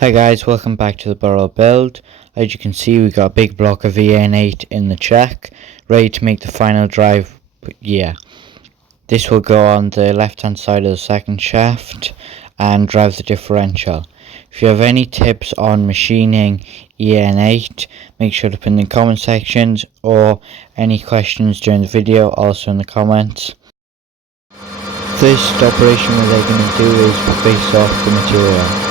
Hi guys, welcome back to the Burrell Build. As you can see, we got a big block of EN8 in the check, ready to make the final drive. This will go on the left hand side of the second shaft and drive the differential. If you have any tips on machining EN8, make sure to put in the comment sections, or any questions during the video also in the comments. First operation we're going to do is face off the material.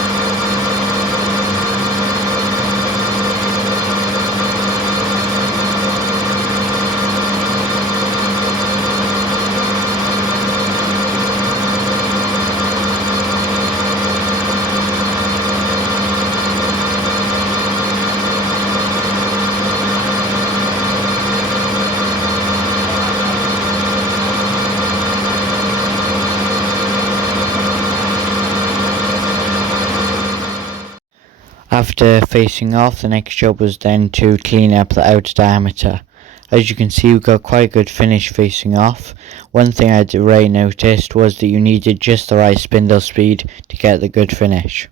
After facing off, the next job was then to clean up the outer diameter. As you can see, we got quite a good finish facing off. One thing I already noticed was that you needed just the right spindle speed to get the good finish.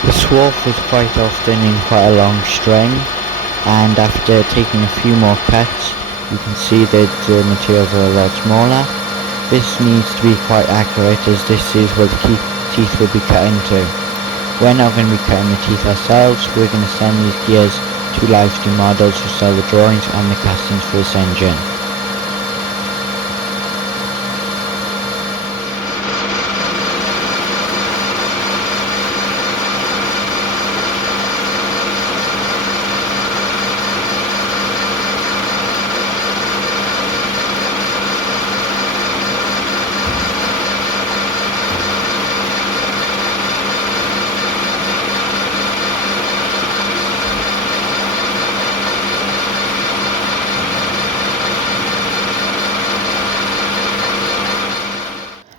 The swarf was quite often in quite a long string, and after taking a few more cuts, you can see that the materials are a lot smaller. This needs to be quite accurate, as this is where the teeth will be cut into. We're not going to be cutting the teeth ourselves. We're going to send these gears to Livestream Models who sell the drawings and the castings for this engine.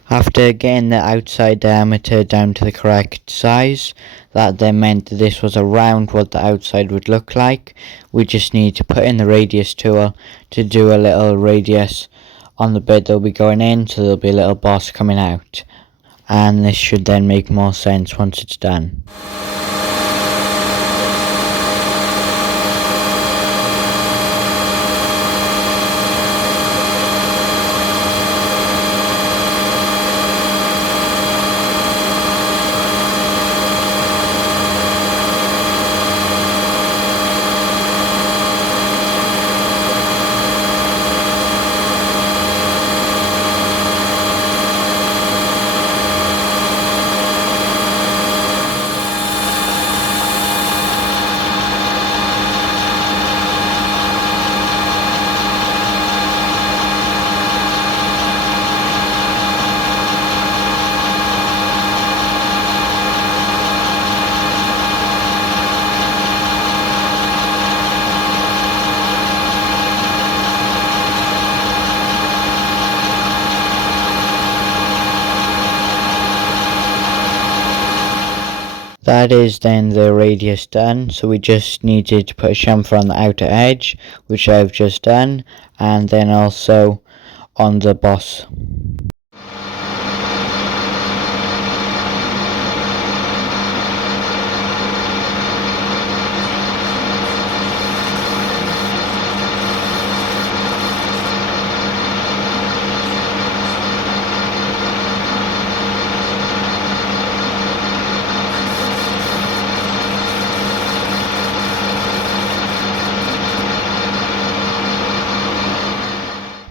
After getting the outside diameter down to the correct size, that then meant that this was around what the outside would look like. We just need to put in the radius tool to do a little radius on the bit that will be going in, so there'll be a little boss coming out. And this should then make more sense once it's done. That is then the radius done, so we just needed to put a chamfer on the outer edge, which I've just done, and then also on the boss.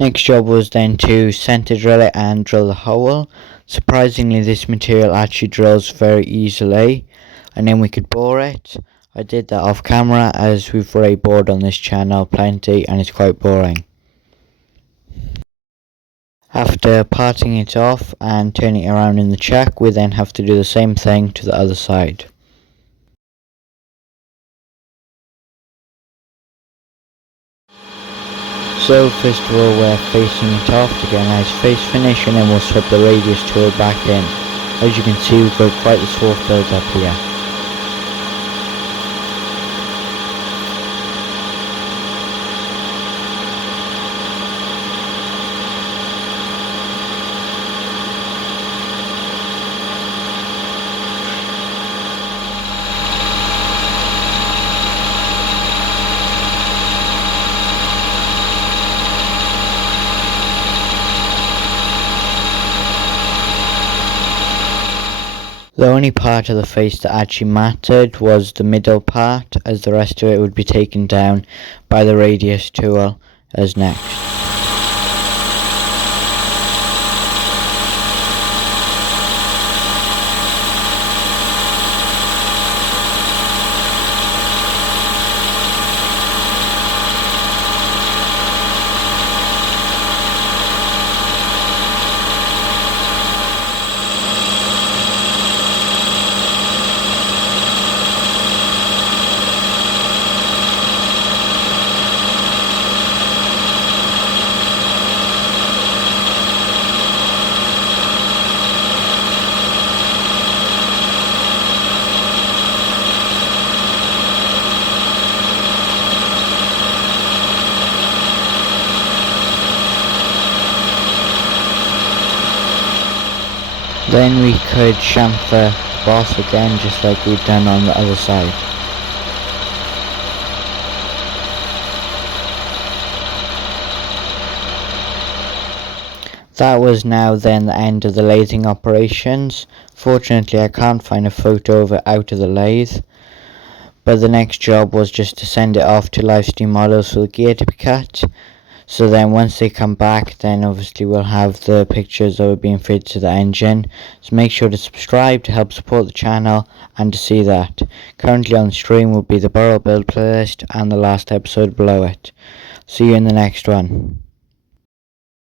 Next job was then to center drill it and drill the hole. Surprisingly, this material actually drills very easily, and then we could bore it, I did that off camera as we've already bored on this channel plenty and it's quite boring. After parting it off and turning it around in the check, we then have to do the same thing to the other side. So first of all we're facing it off to get a nice face finish, and then we'll slip the radius tool back in. As you can see, we've got quite the swarf build up here. The only part of the face that actually mattered was the middle part, as the rest of it would be taken down by the radius tool as next. Then we could chamfer the boss again, just like we've done on the other side. That was now then the end of the lathing operations. Fortunately I can't find a photo of it out of the lathe, but the next job was just to send it off to livestream models for the gear to be cut. So then once they come back, then obviously we'll have the pictures that are being fitted to the engine. So make sure to subscribe to help support the channel and to see that. Currently on the stream will be the Burrell Build playlist and the last episode below it. See you in the next one.